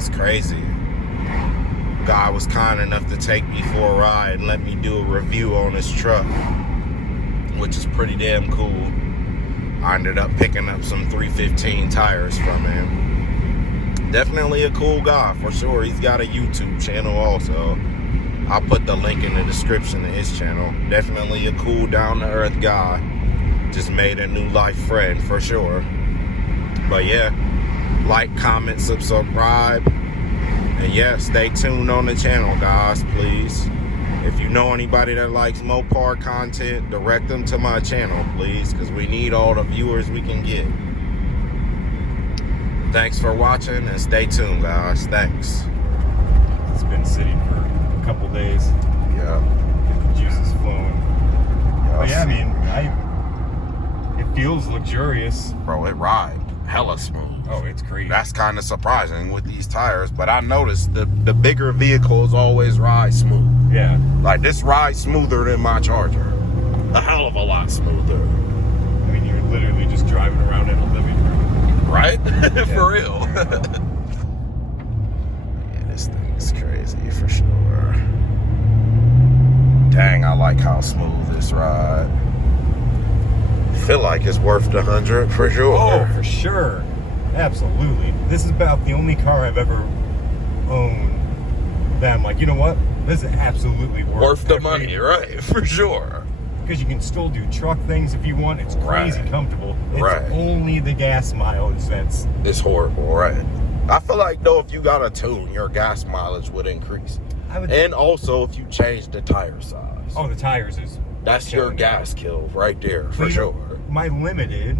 is crazy. Guy was kind enough to take me for a ride and let me do a review on his truck, which is pretty damn cool. I ended up picking up some 315 tires from him. Definitely a cool guy for sure. He's got a YouTube channel also. I'll put the link in the description of his channel. Definitely a cool, down-to-earth guy. Just made a new life friend for sure. But yeah, like, comment, subscribe. And yeah, stay tuned on the channel, guys, please. If you know anybody that likes mopar content, direct them to my channel, please, because we need all the viewers we can get. Thanks for watching, and stay tuned, guys. Thanks. It's been sitting for a couple days. Yeah. Get the juices flowing. But yeah, I mean, it feels luxurious. Bro, it ride hella smooth. Oh, it's crazy. That's kind of surprising with these tires, but I noticed the bigger vehicles always ride smooth. Yeah. Like, this rides smoother than my Charger. A hell of a lot smoother. I mean, you're literally just driving around in a living room. Right? Yeah. For real. Yeah, this thing is crazy for sure. Dang, I like how smooth this ride. Feel like it's worth the 100 for sure. Oh, for sure. Absolutely. This is about the only car I've ever owned that I'm like, you know what? This is absolutely worth the money, right? For sure. Because you can still do truck things if you want. It's crazy comfortable. It's only the gas mileage that's... It's horrible, right? I feel like, though, if you got a tune, your gas mileage would increase. And also, if you change the tire size. Oh, the tires is... That's your gas kill right there, for sure. My Limited,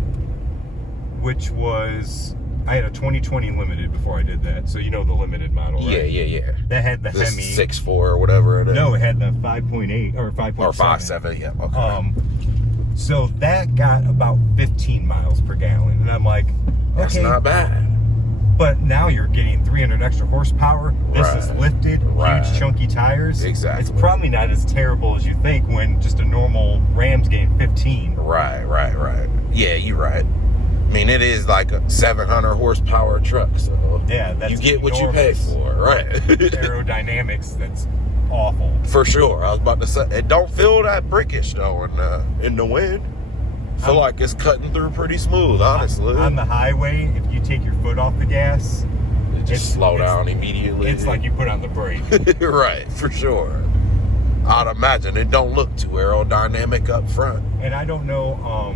which was... I had a 2020 Limited before I did that. So you know the Limited model, right? Yeah. That had the Hemi. 6.4 or whatever it is. No, it had the 5.8 or 5.7. Or 5.7, yeah. Okay. So that got about 15 miles per gallon. And I'm like, okay. That's not bad. But now you're getting 300 extra horsepower. This is lifted, huge chunky tires. Exactly. It's probably not as terrible as you think when just a normal Ram's getting 15. Right. Yeah, you're right. I mean, it is like a 700 horsepower truck, so yeah, that's you get what you pay for, right? Aerodynamics, that's awful. For sure. I was about to say, it don't feel that brickish though in the wind. I feel like it's cutting through pretty smooth, honestly. On the highway, if you take your foot off the gas, it just slow down immediately. It's like you put on the brake. Right, for sure. I'd imagine it don't look too aerodynamic up front. And I don't know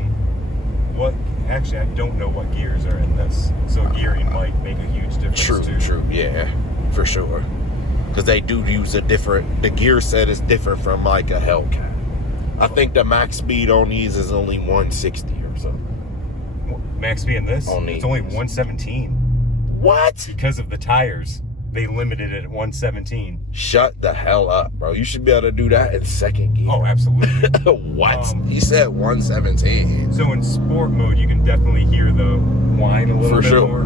Actually, I don't know what gears are in this. So gearing might make a huge difference too. True, yeah, for sure. Because they do use the gear set is different from like a Hellcat. I think the max speed on these is only 160 or something. Max speed in this? It's only 117. What? Because of the tires. They limited it at 117. Shut the hell up, bro. You should be able to do that in second gear. Oh, absolutely. What? He said 117. So in sport mode, you can definitely hear the whine a little bit more.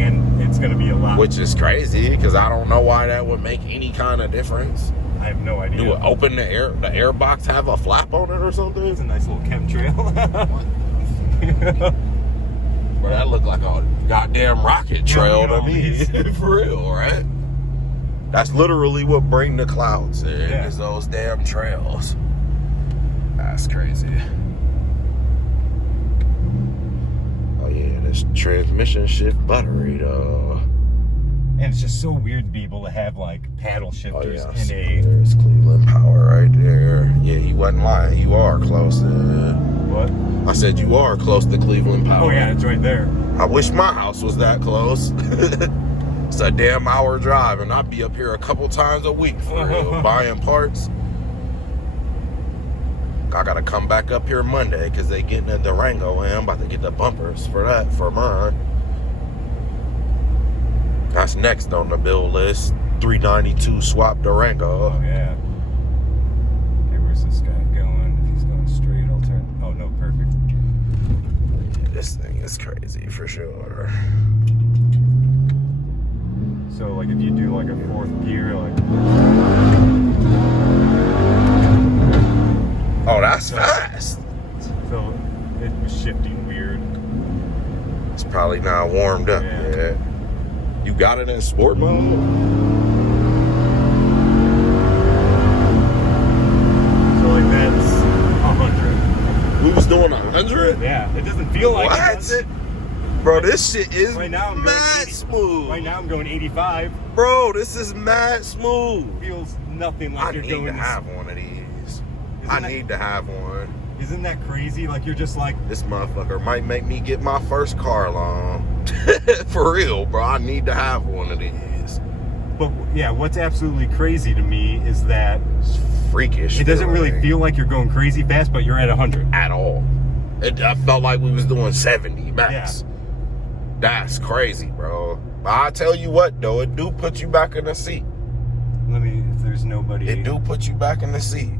And it's going to be a lot. Which is crazy, because I don't know why that would make any kind of difference. I have no idea. Do it open the air box have a flap on it or something? It's a nice little chemtrail. Bro, that looked like a goddamn rocket trail to me. For real, right? That's literally what bring the clouds in, is those damn trails. That's crazy. Oh yeah, this transmission shift battery though. And it's just so weird to be able to have like paddle shifters in a... There's Cleveland Power right there. Yeah, you wasn't lying. You are close to... What? I said you are close to Cleveland Power. Oh yeah, it's right there. I wish my house was that close. It's a damn hour drive, and I'd be up here a couple times a week for real, buying parts. I gotta come back up here Monday because they getting a Durango, and I'm about to get the bumpers for that for mine. That's next on the bill list. 392 swap Durango. Oh yeah. Okay, where's this guy going? If he's going straight, I'll turn. Oh no, perfect. This thing is crazy for sure. So like if you do like a fourth gear, like... Oh, that's fast. So it was shifting weird. It's probably not warmed up yet. You got it in sport mode? So like that's 100. We was doing 100? Yeah, it doesn't feel like it, does it? Bro, this shit is Right now I'm mad going 80, smooth. Right now I'm going 85. Bro, this is mad smooth. Feels nothing like you're going. I need to have one of these. I need to have one. Isn't that crazy? Like you're just like, This motherfucker might make me get my first car loan. For real, bro. I need to have one of these. but yeah, what's absolutely crazy to me is that It's freakish. it doesn't really feeling feel like you're going crazy fast, but you're at 100. at all. I felt like we was doing 70 max. Yeah. That's crazy, bro. But I tell you what, though, it do put you back in the seat. Let me, if there's nobody. It do put you back in the seat.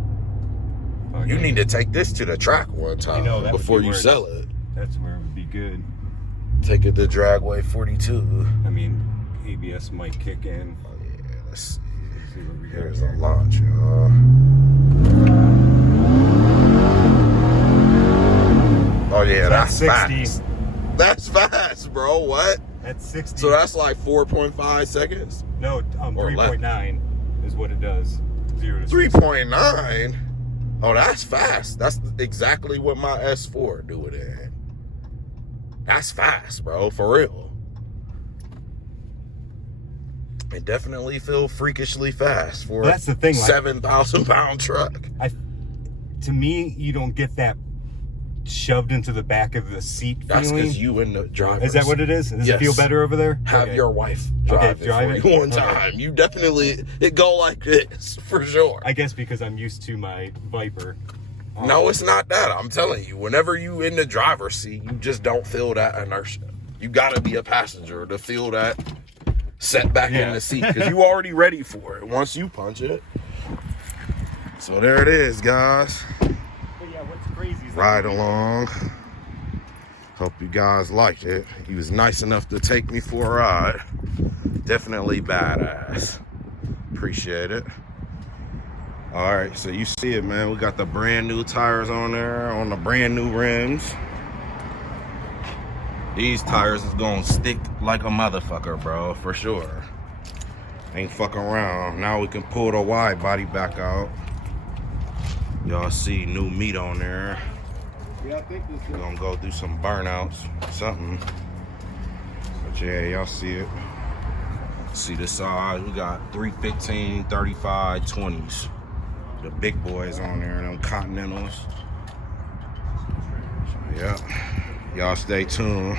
Okay. You need to take this to the track one time that would before be you where sell it. That's where it would be good. Take it to Dragway 42. I mean, ABS might kick in. Oh, yeah, let's see. Let's see what we got Here's a here. launch, y'all. Oh, yeah, So that's 60. fast. That's fast, bro. What? That's 60. So that's like 4.5 seconds? No, or 3.9 is what it does. 0 to 3.9? Oh, that's fast. That's exactly what my S4 do it in. That's fast, bro. For real. It definitely feels freakishly fast for Well, that's the thing, like- 7,000 pound truck. To me, you don't get that shoved into the back of the seat That's feeling. because you in the driver's Is that what it is? Does it feel Yes. better over there? Have Okay. your wife drive, drive it it? for you one Okay. time. You definitely, it go like this, for sure. I guess because I'm used to my Viper. No, it's not that. I'm telling you, whenever you in the driver's seat, you just don't feel that inertia. You gotta be a passenger to feel that set back in Yeah. the seat because you already ready for it once you punch it. So there it is, guys. But yeah, what's crazy is Ride along. Hope you guys liked it. He was nice enough to take me for a ride. Definitely badass. Appreciate it. All right, so you see it, man. We got the brand new tires on there, on the brand new rims. These tires is gonna stick like a motherfucker, bro, for sure. Ain't fucking around. Now we can pull the wide body back out. Y'all see new meat on there. Yeah, I think this We're gonna go do some burnouts, something. But yeah, y'all see it. See the size, we got 315, 35, 20s. The big boys on there, them Continentals. Yeah, y'all stay tuned.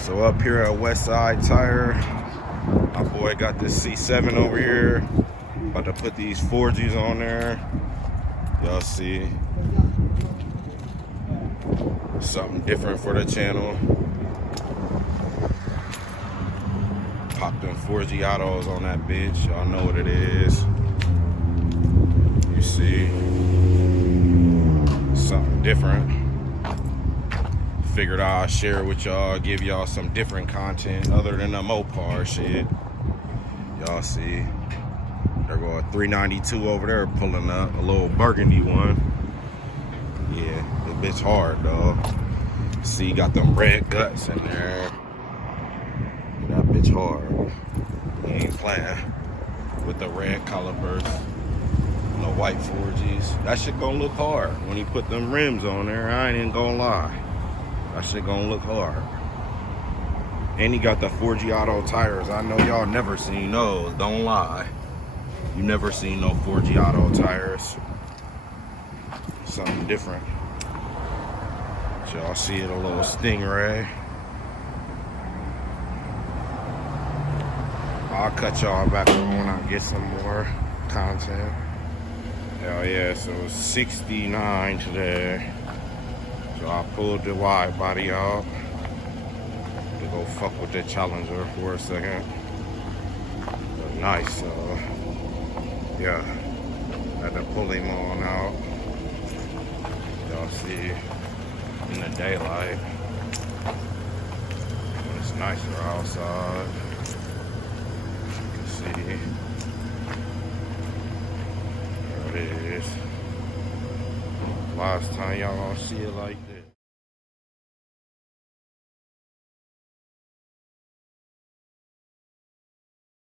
So up here at Westside Tire, my boy got this C7 over here. About to put these 4Gs on there. Y'all see. Something different for the channel. Pop them 4G autos on that bitch. Y'all know what it is. You see. Something different. Figured I'll share with y'all, give y'all some different content other than the mopar shit. Y'all see. There go a 392 over there pulling up. A little burgundy one. Yeah, the bitch hard, dog. See, got them red guts in there. That bitch hard. He ain't playing with the red calipers and the white 4Gs. That shit gonna look hard when he put them rims on there. I ain't even gonna lie. That shit gonna look hard. And he got the 4G auto tires. I know y'all never seen those. Don't lie. You never seen no 4G auto tires. Something different. Y'all see it, a little Stingray. I'll cut y'all back when I get some more content. Hell yeah, so it's 69 today. So I pulled the wide body out to go fuck with the Challenger for a second. But nice, so yeah. Had to pull him on out. Y'all see in the daylight. It's nicer outside. You can see. There it is. Last time y'all gonna see it like this.